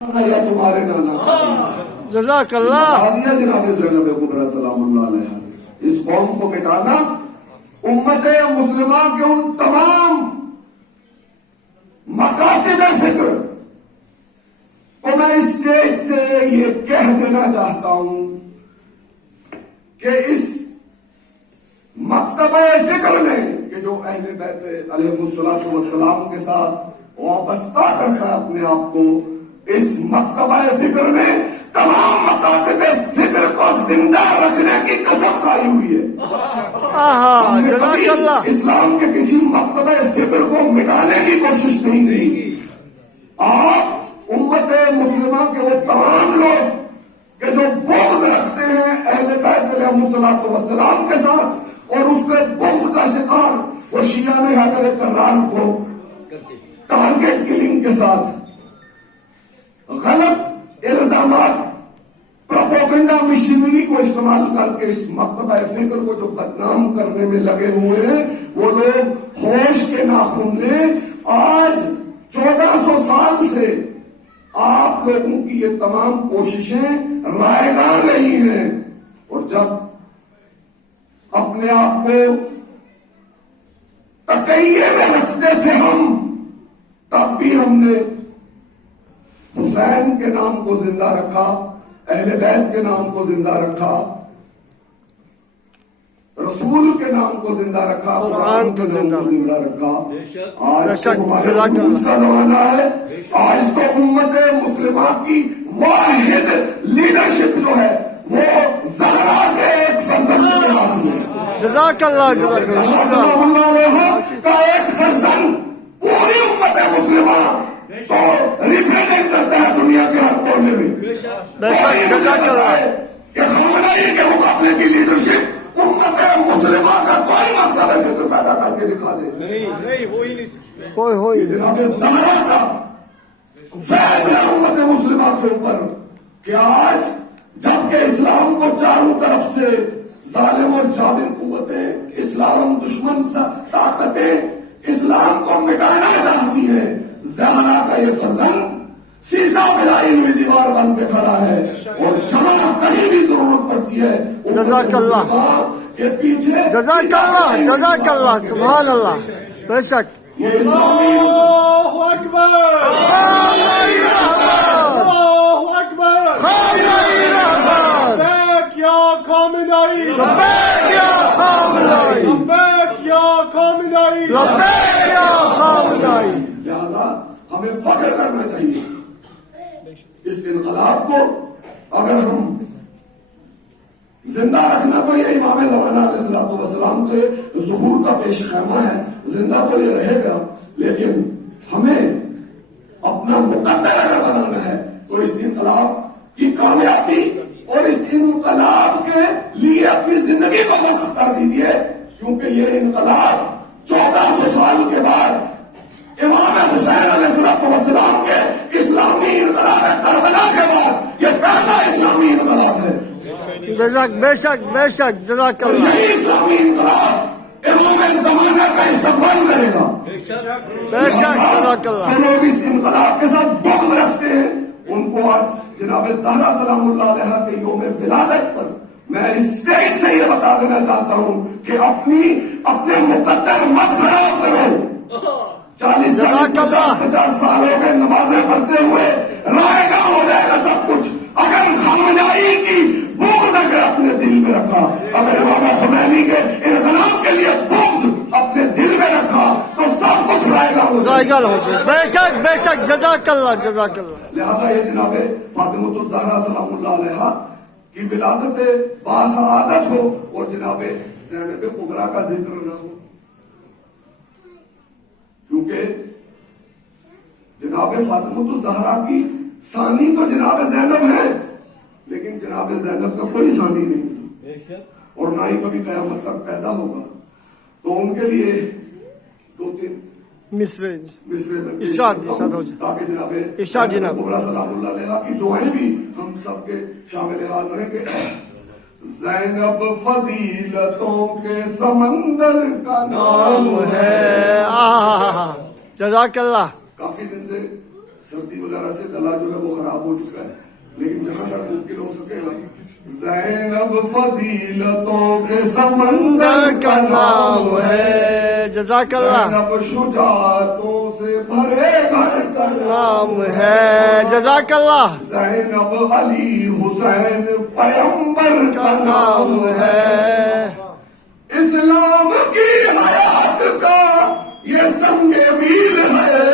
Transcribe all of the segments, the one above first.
یا تمہارے نانا جزاک اللہ جناب زینب کبریٰ سلام اللہ علیہ، اس قوم کو مٹانا امت مسلمہ کے ان تمام مکاتب فکر کو میں اس اسٹیج سے یہ کہہ دینا چاہتا ہوں کہ اس مکتبہ فکر میں کہ جو اہل بیت علیہ السلام کے ساتھ وابستہ کرتا ہے اپنے آپ کو، اس مکتبہ فکر میں تمام مکاتب فکر کو زندہ رکھنے کی قسم کھائی ہوئی ہے۔ جزاک اللہ۔ اسلام کے کسی مکتبہ فکر کو مٹانے کی کوشش نہیں کی۔ آپ امت مسلمہ کے وہ تمام لوگ کہ جو بغض رکھتے ہیں اہل بیت علیہ السلام کے ساتھ اور اس کے بغض کا شکار وہ شیعہ حیدر کرار کو ٹارگٹ کلنگ کے ساتھ غلط الزامات پروپیگنڈا مشینری کو استعمال کر کے اس مکتبہ فکر کو جو بدنام کرنے میں لگے ہوئے ہیں، وہ لوگ ہوش کے ناخن لیں۔ آج 1400 سال سے آپ لوگوں کی یہ تمام کوششیں رائیگاں نہیں ہیں، اور جب اپنے آپ کو تقیے میں رکھتے تھے ہم، تب بھی ہم نے حسین کے نام کو زندہ رکھا، اہل بیت کے نام کو زندہ رکھا، رسول کے نام کو زندہ رکھا، قرآن کو زندہ رکھا۔ آج تو ہمارا عروج کا زمانہ ہے۔ آج تو امت مسلمہ کی واحد لیڈرشپ جو ہے وہ زہرا کے ایک فرزند کے ہاتھ میں ہے۔ جزاک اللہ، جزاک اللہ۔ سلام اللہ علیہ کا ایک فرزند پوری امت مسلمہ تو ریپرزینٹ کرتا ہے دنیا کے ہر کونے میں۔ کہ خامنہئی کے مقابلے کی لیڈرشپ امت مسلمہ کا کوئی مقصد فکر پیدا کر کے دکھا دے۔ نہیں ہو ہی جناب زہرا کا فیض ہے امت مسلمہ کے اوپر کہ آج جبکہ اسلام کو چاروں طرف سے ظالم اور جابر قوتیں، اسلام دشمن طاقتیں اسلام کو مٹانا چاہتی ہے، زہرا کا یہ فرزند سیسا ملائی ہوئی دیوار بن کے کھڑا ہے، اور جہاں کہیں بھی ضرورت پڑتی ہے جزاک اللہ کے پیچھے جزاک اللہ جزاک اللہ سبحان اللہ۔ بے شک یہ اسلامی اللہ اکبر، اللہ اکبر، لبیک یا خامنہئی، لبیک یا خامنہئی، لبیک یا خامنہئی، لبیک یا خامنہئی۔ لہذا ہمیں فخر کرنا چاہیے اس انقلاب کو۔ اگر ہم زندہ رکھنا تو یہ امام زمانہ علیہ السلام کے ظہور کا پیش خیمہ ہے، زندہ تو یہ رہے گا، لیکن ہمیں اپنا مقدر اگر بنانا ہے تو اس انقلاب کی کامیابی اور اس انقلاب کے لیے اپنی زندگی کو وقف کر دیجیے، کیونکہ یہ انقلاب 1400 سال کے بعد امام حسین علیہ السلام کے اسلامی انقلاب کربلا کے بعد یہ پہلا اسلامی انقلاب ہے۔ بے شک جزاک اللہ۔ یہی اسلامی انقلاب امام زمانہ کا استقبال کرے گا۔ بے شک جزاک اللہ۔ جو لوگ اس انقلاب کے ساتھ بغض رکھتے ہیں ان کو آج جناب زہرا سلام اللہ علیہ کے یوم ولادت پر میں اس اسٹیج سے یہ بتا دینا چاہتا ہوں کہ اپنے مقدر مت خراب کرو۔ 40-50 سال ہو گئے نمازیں پڑھتے ہوئے، رائے گاہ ہو جائے گا سب کچھ۔ اگر خامنہئی کی بغض اگر اپنے دل میں رکھا، اگر امام خمینی کے انقلاب کے لیے بغض اپنے دل میں رکھا تو سب کچھ رائے گاہ ہو جائے گا۔ بے شک جزاک اللہ جزاک اللہ۔ لہذا یہ جناب فاطمۃ الزہرا سلام اللہ علیہ کی ولادت باسعادت ہو اور جناب زینب کبریٰ کا ذکر نہ ہو، کیونکہ جناب فاطمۃ الزہرا کی ثانی تو جناب زینب ہے، لیکن جناب زینب کا کوئی ثانی نہیں اور نہ ہی کبھی قیامت تک پیدا ہوگا۔ تو ان کے لیے 2-3 مصرے میں ارشاد ہو جائے تاکہ جناب ارشاد جناب کبریٰ سلام اللہ علیہ کی دعائیں بھی ہم سب کے شامل حال رہیں گے۔ زینب فضیلتوں کے سمندر کا نام ہے۔ جزاک اللہ۔ کافی دن سے سردی وغیرہ سے گلا جو ہے وہ خراب ہو چکا ہے، لیکن جہاں تک ممکن ہو سکے گا زینب فضیلتوں کے سمندر کا نام ہے، جزاک اللہ زینب شجاعتوں سے بھرے گھر کا نام ہے، جزاک اللہ زینب علی حسین پیغمبر کا نام ہے، اسلام کی حیات کا یہ سنگ میل ہے،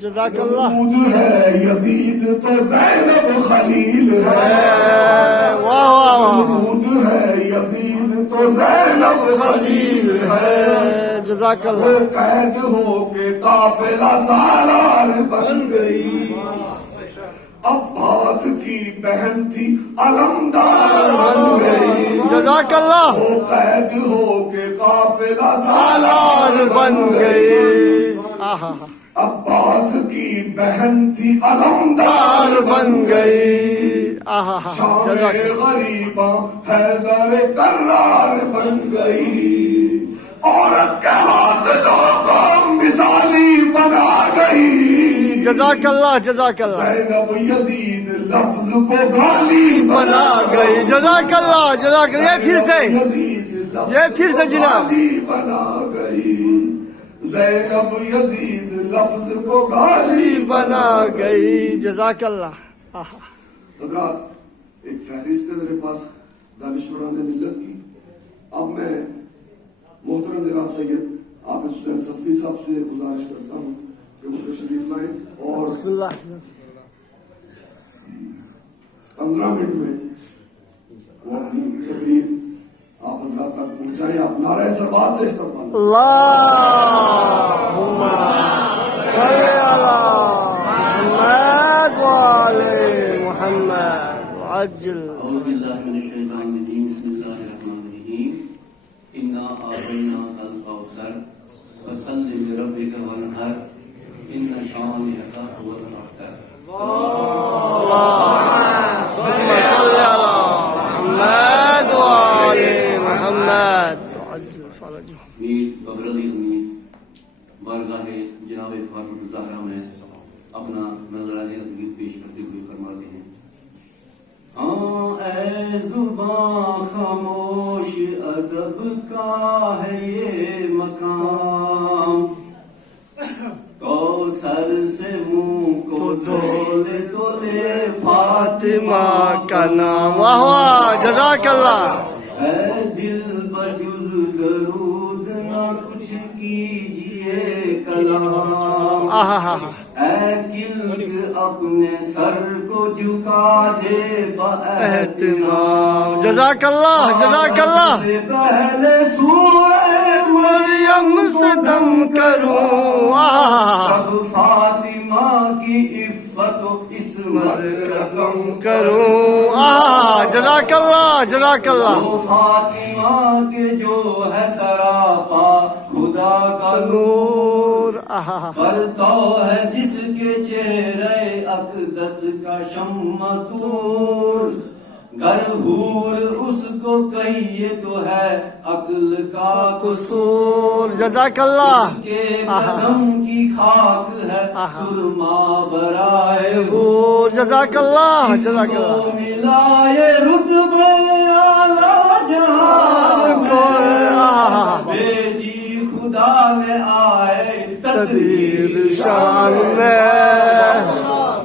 جزاک اللہ دود ہے یزید تو زینب خلیل ہے، واہ واہ واہ دود ہے یزید تو زینب خلیل ہے، جزاک اللہ وہ قید ہو کے قافلہ سالار بن گئی، عباس کی بہن تھی علمدار بن گئی، جزاک اللہ وہ قید ہو کے قافلہ سالار بن گئی، آہا عباس کی بہن تھی علمدار بن گئی، آہا شام جزاک اللہ غریباں حیدر کرار بن گئی، عورت کے حاصلوں کو مثالی بنا گئی، جزاک اللہ جزاک اللہ زینب یزید لفظ کو گالی بنا گئی، جزاک اللہ جزاک اللہ، یہ پھر سے یزید لفظ یہ پھر سے جناب گالی بنا گئی، زینب یزید لفظ کو گالی بنا گئی، جزاک اللہ آہا حضرات ایک فہرست ہے میرے پاس دانشوران ملت کی، اب میں محترم جناب سید عابد حسین صفی صاحب سے گزارش کرتا ہوں کہ وہ تشریف لائیں اور بسم اللہ 15 منٹ میں وہ اپنی تقریر آپ حضرات تک پہنچائیں، آپ نعرہ سربات سے استقبال اللہم صلی علی محمد وعلی محمد وعجل اعوذ باللہ من الشیطان الرجیم، بسم اللہ الرحمن الرحیم، انا اعطیناک الکوثر فصل لربک وانحر ان شانئک هو الابتر۔ اللہم صلی علی محمد وعلی محمد وعجل فرجہ۔ میر ببرلی خمیس بارگاہ جناب فاروق الزہرا میں اپنا نظرانہ تقریر پیش کرتے ہوئے فرماتے ہیں، اے زباں خاموش ادب کا ہے یہ مقام، کوثر سے منہ کو دھولے دھولے فاطمہ کا نام، واہ واہ جزاک اللہ، اے دل بجز درود نہ کچھ کیجیے کلام، آہا اے کلک اپنے سر کو جھکا دے اہتمام، جزاک اللہ جزاک اللہ، سے پہلے سورہ مریم سے دم کروں، آہا تب فاطمہ کی عفت و عصمت رقم کروں، آہا جزاک اللہ جزاک اللہ، وہ فاطمہ کے جو ہے سراپا خدا کا نور، آہا پرتو ہے جس کے چہرے اقدس کا شمع دور، گر حور اس کو کہیے تو ہے عقل کا قصور، جزاک اللہ، کے قدم کی خاک ہے سرما برائے نور، جزاک اللہ جزاک اللہ، کو ملا یہ رتبے اعلیٰ جہان آہا بھیجی خدا نے آئے تدیر شان میں،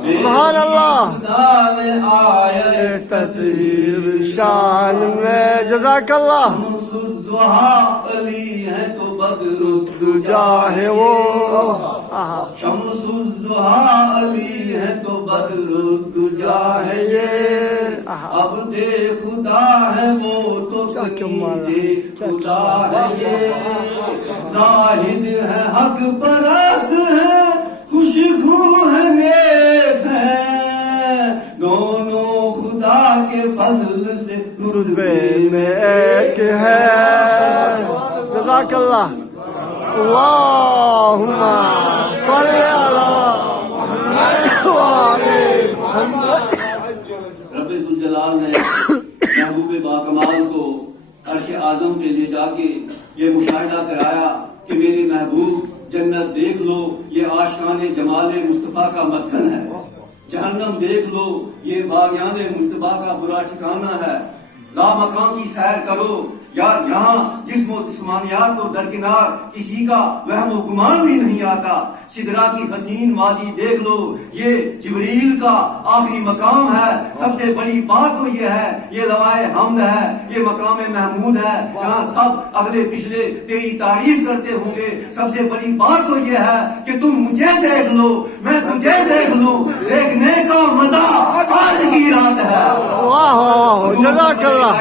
سبحان اللہ، خدا نے آئے تدیر شان میں، جزاک اللہ، شمس الضحیٰ علی ہے تو بدر دجا ہے وہ، آہا شمس الضحیٰ علی ہے تو بدر دجا ہے یہ، اب دے خدا ہے وہ تو کنیزِ خدا ہے یہ، زاہد ہے حق پرست ہے خوش خو ہے نیک ہے، دونوں خدا کے فضل سے رتبے میں ایک ہے، جزاک اللہ، اللہم صلی علی محمد وعلی محمد، رب ذوالجلال نے محبوب باکمال کو عرش اعظم پہ لے جا کے یہ مشاہدہ کرایا کہ میرے محبوب جنت دیکھ لو یہ عاشقان جمال مصطفیٰ کا مسکن ہے، جہنم دیکھ لو یہ باغیان مصطفیٰ کا برا ٹھکانہ ہے۔ لامکان کی سیر کرو یار، یہاں جسم و جسمانیات کو درکنار کسی کا وہم و گمان بھی نہیں آتا۔ سدرا کی حسین وادی دیکھ لو، یہ جبریل کا آخری مقام ہے۔ سب سے بڑی بات تو یہ ہے، یہ لوائے حمد ہے، یہ مقام محمود ہے، جہاں سب اگلے پچھلے تیری تعریف کرتے ہوں گے۔ سب سے بڑی بات تو یہ ہے کہ تم مجھے دیکھ لو، میں تجھے دیکھ لوں، دیکھنے کا مزہ آج کی رات ہے۔ واہ واہ، جزاک اللہ۔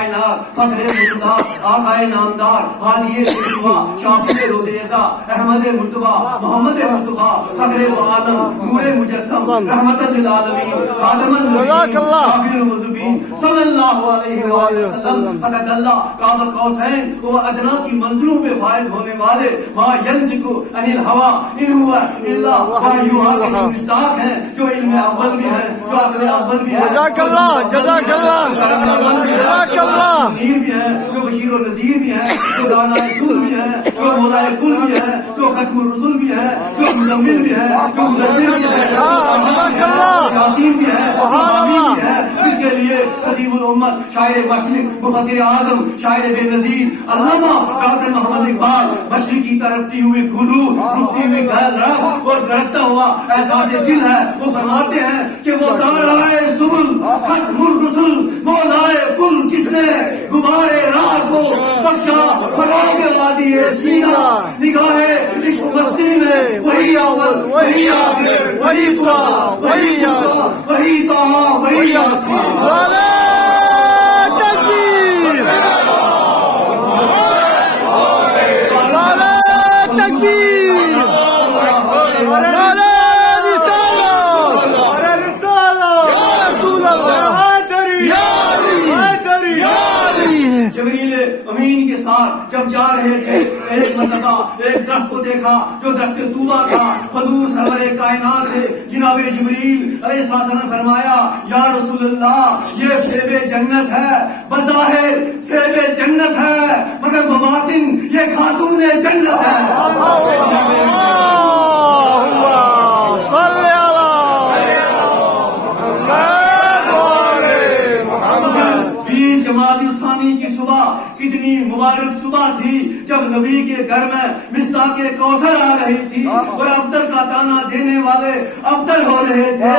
فخر مصطفیٰ، آقائے نامدار، ہادی مصطفیٰ، شافع روزیزہ، احمد مصطفیٰ، محمد مصطفیٰ، فخر و عالم، نور مجسم، رحمت للعالمین، خاتم جزاک اللہ۔ شافع المذنبین، صلی اللہ علیہ وسلم، فقد اللہ قاب قوسین و ادنا کی منزلوں پہ فائز ہونے والے، ما ینطق عن الہوی ان ہوا الا وحی یوحی کے مصداق ہیں، جو علم اول بھی ہیں، جو عقل اول بھی ہیں۔ جزاک اللہ، جزاک اللہ، جزاک اللہ۔ بھی ہیں، جو بشیر و نذیر بھی ہیں، جو دانا رسول بھی ہیں، جو مولائے فل بھی ہیں، جو ختم الرسل بھی ہیں، جو مزمل بھی ہیں، جو مدثر بھی ہیں، یاسین بھی ہیں، سبحان بھی ہیں، جس کے لیے خطیب الامت، شاعر مشرق، مفکر اعظم، شاعر بے نظیر علامہ ڈاکٹر محمد اقبال مشرقی ترقتی ہوئی گھلو، رکتی ہوئی گل رب اور گرجتا ہوا احساس دل ہے، وہ فرماتے ہیں کہ وہ دارائے سبل ختم الرسل مولائے کل، جس نے غبارے راہ کو بخشا فراغ وادی سینہ، نگاہ عشق مستی میں وہی اول وہی آخر وہی دعا وہی یاسین وہی طہا وہی یاسین۔ نعرہ تکبیر، نعرہ تکبیر، نعرہ رسالت، یا رسول اللہ، یا علی، یا علی۔ جبریل امین کے ساتھ جب جا رہے تھے، ایک مرتبہ ایک درخت کو دیکھا جو درخت طوبہ تھا، حضور سرور کائنات سے جناب جبریل علیہ السلام نے فرمایا، یا رسول اللہ یہ سیب جنت ہے، بظاہر سیب جنت ہے مگر بباطن یہ خاتون جنت ہے۔ جمادی ثانی کی صبح کتنی مبارک صبح تھی جب نبی کے گھر میں مصداق کوثر آ رہی تھی اور ابتر کا تانا دینے والے ابتر ہو رہے تھے،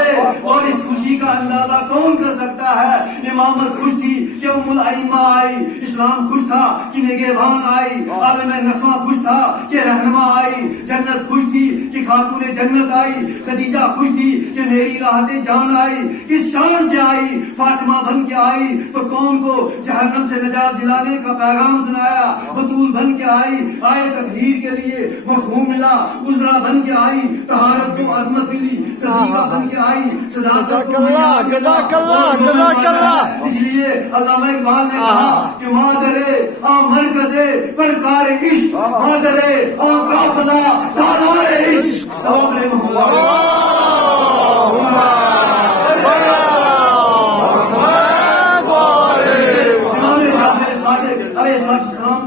اور اس خوشی کا اندازہ کون کر سکتا ہے۔ امامت خوش تھی کہ ام الائمہ آئی، اسلام خوش تھا کہ نگہبان آئی، عالم نسمہ خوش تھا کہ رہنما آئی، جنت خوش تھی کہ خاتون جنت آئی، خدیجہ خوش تھی کہ میری راحت جان آئی، کس شان سے آئی، فاطمہ بن کے آئی تو قوم کو جہنم سے نجات دلانے کا پیغام سنایا، بطول بن کے آئی آئے تطہیر کے لیے مفہوم ملا، عذرا بن کے آئی طہارت کو عظمت ملی، صدیقہ بن کے آئی صداقت کو ملا۔ جزاک اللہ، جزاک اللہ۔ اس لیے علامہ اقبال نے کہا کہ مادرے آ مرکزے پرکار عشق، مادرے آ قافلہ سالار عشق، سواب نے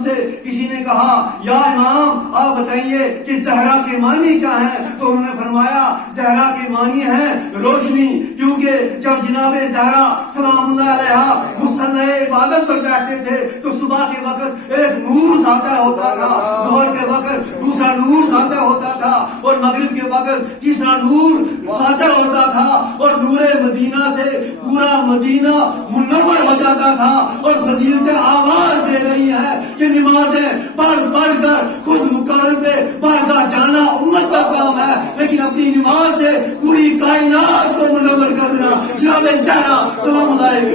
سے کسی نے کہا یا امام آپ بتائیے کہ زہرا کے معنی کیا ہیں، تو انہوں نے فرمایا زہرا کے معنی ہے روشنی، کیونکہ جب جناب زہرا سلام اللہ علیہا مصلی عبادت پر بیٹھتے تھے تو صبح کے وقت ایک نور ساطع ہوتا تھا، ظہر کے وقت دوسرا نور ساطع ہوتا تھا، اور مغرب کے وقت تیسرا نور ساطع ہوتا تھا، اور نور مدینہ سے پورا مدینہ منور ہو جاتا تھا، اور فضیلتیں آواز دے رہی ہے کہ نمازیں پڑھ پڑھ کر خود مقرر پہ بارگاہ جانا امت کا کام ہے، لیکن اپنی نماز سے پوری کائنات کو منور کرنا جناب زہرا سلام اللہ علیہ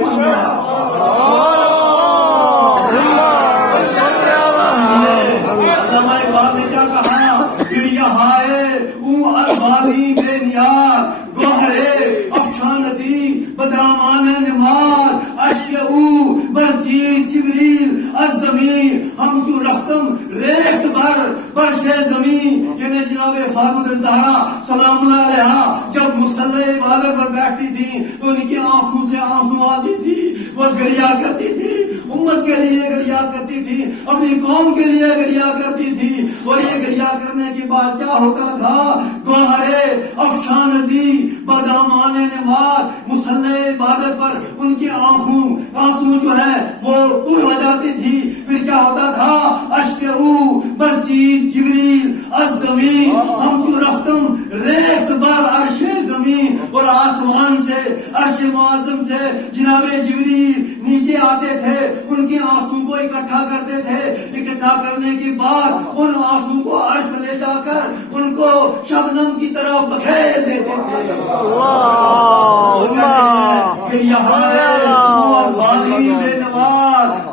نے کیا کہا، چڑیا ہائے اون اربالی بے نیار گوہرے افشانتی بدامان نماز اشک او برچید جبریل از زمین ہم جو رختم ریت برش زمین، یعنی جناب فاطمہ الزہرا سلام اللہ علیہا جب مصلی عبادت پر بیٹھتی تھی تو ان کی آنکھوں سے آنسو آتی تھی، وہ گریا کرتی تھی، امت کے لیے گریا کرتی تھی، اپنی قوم کے لیے گریا کرتی تھی. اور یہ گریا کرنے کے بعد کیا ہوتا تھا؟ گوہرے افشاندی بدامان نماز مسلح عبادت پر ان کی آنسو جو ہے وہ ہو جاتی تھی. پھر کیا ہوتا تھا؟ اشک او برچی جبریل از زمین ہم چو رختم ریخت بر عرش زمین. اور آسمان سے عرش معظم سے جناب جبریل نیچے آتے تھے، ان کے آنسو کو اکٹھا کرتے تھے. اکٹھا کرنے کے بعد ان آنسو کو عرش میں لے جا کر ان کو شبنم کی طرح بکھیر دیتے تھے.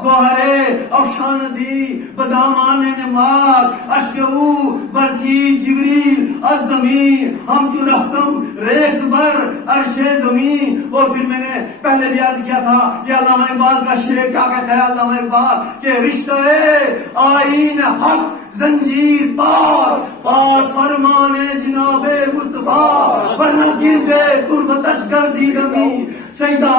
گوہرے افشاندی بدامان نماز اشک او برچی جبریل از زمین ہم چو رختم ریخت بر عرش زمین. اور پھر میں نے پہلے بھی عرض کیا تھا کہ علامہ اقبال کا شعر کیا کہتا ہے؟ علامہ اقبال کہ رشتہ آئین حق زنجیر پاس فرمان جناب مصطفیٰ ورنہ گردے تربتش گردی رمی سیدہ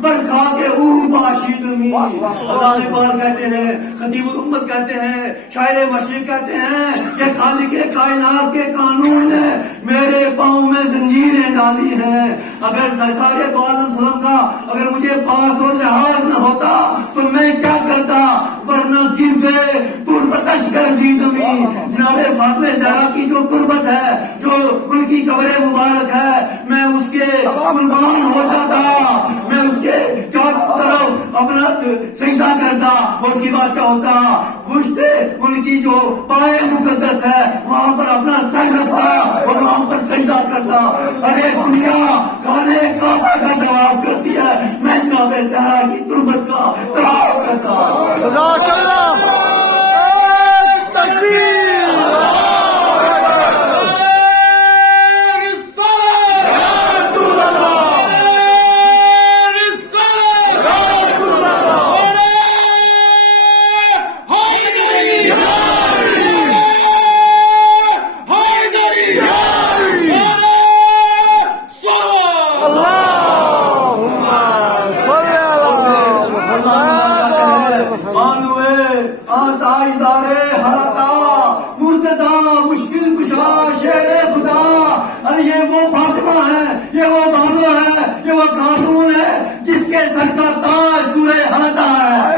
برکھا کے او باشید می. علامہ اقبال کہتے ہیں، خطیب الامت کہتے ہیں، شاعر مشرق کہتے ہیں کہ خالق کائنات کے قانون نے میرے پاؤں میں زنجیریں ڈالی ہیں. اگر سرکار تو عالم سلام کا اگر مجھے پاس اور لحاظ نہ ہوتا تو میں کیا کرتا؟ ورنہ گردے تربتش گردی می. جناب فاطمہ زہرا کی جو تربت ہے، جو ان کی قبر مبارک ہے، میں اس کے قربان ہو جاتا، میں اس کے چاروں طرف اپنا سجدہ کرتا. اور اس کی بات کیا ہوتا؟ پوچھتے ان کی جو پائے مقدس ہے وہاں پر اپنا سر رکھتا اور وہاں پر سجدہ کرتا. ارے دنیا کھانے کعبہ کا جواب کرتی ہے، میں جناب زہرا کی تربت کا جواب کرتا. جزاک اللہ. تکبیر. یہ وہ بانو ہے، یہ وہ قانون ہے جس کے سر کا تاج سورہ حلقہ ہے،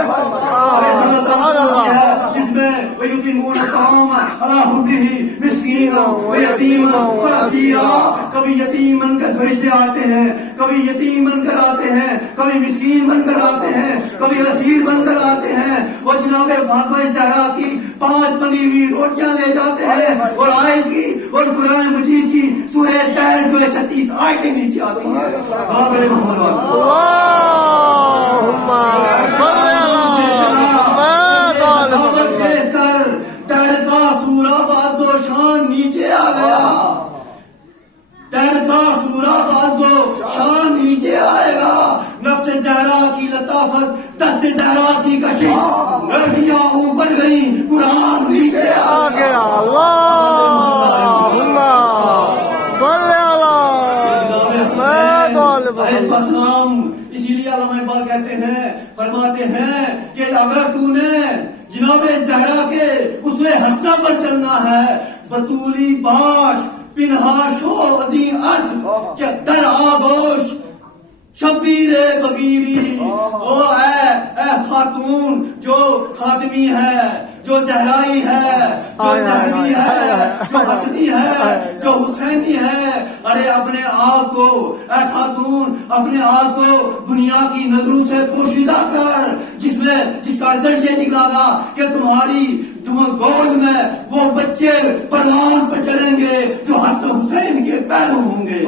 جس میں وَيُطْعِمُونَ الطَّعَامَ عَلَىٰ حُبِّهِ مِسْكِينًا وَيَتِيمًا وَأَسِيرًا. کبھی یتیم بن کر فرشتے آتے ہیں، کبھی یتیم بن کر آتے ہیں، کبھی مسکین بن کر آتے ہیں، کبھی اسیر بن کر آتے ہیں. وہ جناب فاطمہ زہرا کی 5 بنی ہوئی روٹیاں لے جاتے ہیں اور آیت کی اور قرآن مجید کی سورہ تحر جو ہے 36 آیتیں نیچے آتی ہیں. اللہم صلی تحر کا سورہ باز و شان نیچے آ گیا. تحر کا سورہ باز و شان نیچے آئے گا. نفس زہرا کی لطافت، دست زہرا کی کشش، لڑکیاں اوپر گئی، قرآن نیچے آ گیا. اللہم صلی اللہ. اسی لیے علامہ اقبال کہتے ہیں، فرماتے ہیں کہ اگر تو نے جناب زہرا کے اسوہ حسنہ پر چلنا ہے، بطولی باش پنہا شو عظیم عزم کہ در آغوش شبیر بغیری. او اے خاتون جو خاتمی ہے، جو زہرائی ہے، جو زہری ہے، جو حسنی ہے، جو حسینی ہے، ارے اپنے آپ کو اے خاتون اپنے آپ کو دنیا کی نظروں سے پوشیدہ کر، جس کا رزلٹ یہ نکلا گا کہ تمہاری گود میں وہ بچے پرلان پر چلیں گے جو حسن حسین کے پہلو ہوں گے.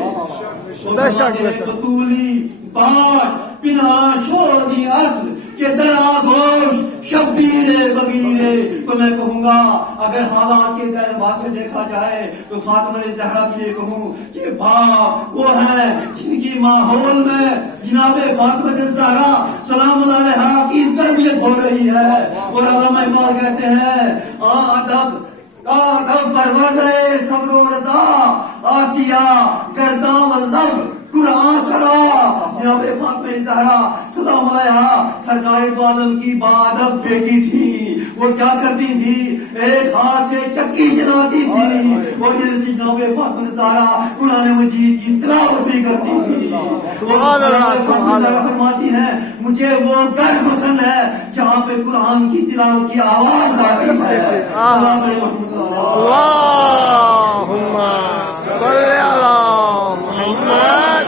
بطولی باش پنہا شوزی اصل کے درا گوش شبیر بغیرے. تو میں کہوں گا اگر حالات کے اعتبار سے دیکھا جائے تو فاطمہ زہرا کے لیے کہوں کہ باپ وہ ہیں جن کی ماحول میں جناب فاطمہ زہرا سلام اللہ علیہا کی تربیت ہو رہی ہے. اور علامہ اقبال کہتے ہیں آدب پروردے صبر و رضا آسیہ گرداں واللب قرآن سرا. جناب فاطمہ زہرا سلام علیہ سرکار دو عالم کی بادب بیٹی تھی. وہ کیا کرتی تھی؟ ایک ہاتھ سے چکی چلاتی تھی اور یہ جناب فاطمہ زہرا قرآن مجید کی تلاوت بھی کرتی تھی. سبحان اللہ سبحان اللہ. فرماتی ہیں مجھے وہ گھر پسند ہے جہاں پہ قرآن کی تلاوت کی آواز آتی ہے. السلام علیکم اللہم صلی علی محمد.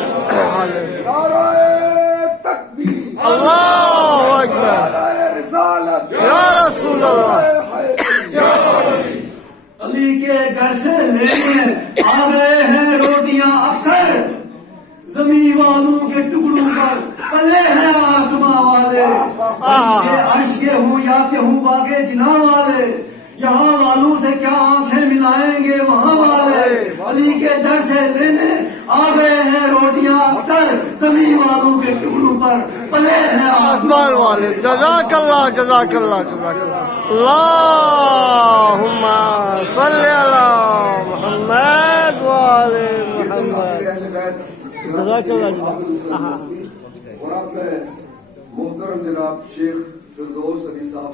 اللہ اکبر. یا رسول اللہ. علی کے گھر سے لینے آ گئے ہیں روٹیاں اکثر زمین والوں کے ٹکڑوں پر پلے ہیں آسماں والے. عرش کے ہوں یا کہ ہوں باغے جناح والے یہاں والوں سے کیا آنکھیں ملائیں گے وہاں والے. علی کے در سے لینے آ گئے ہیں روٹیاں اکثر زمین والوں کے ٹکڑوں پر پلے ہیں آسمان والے. جزاک اللہ جزاک اللہ جزاک اللہ. اللہم صلی علی محمد وعلی محمد. جزاک اللہ جزاک اللہ. اور اپنے محترم جناب شیخ فردوس علی صاحب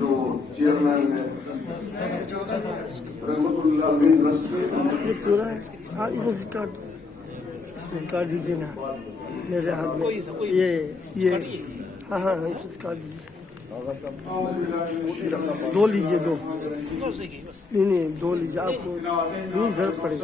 جو چیئرمین ہیں رحمت اللہ علیہ ٹرسٹ کے. اس میں کر دیجیے نا میرے ہاتھ میں یہ ہاں ہاں اس کر دیجیے. دو لیجیے دو نہیں دو لیجیے آپ کو نہیں ضرورت پڑے گی.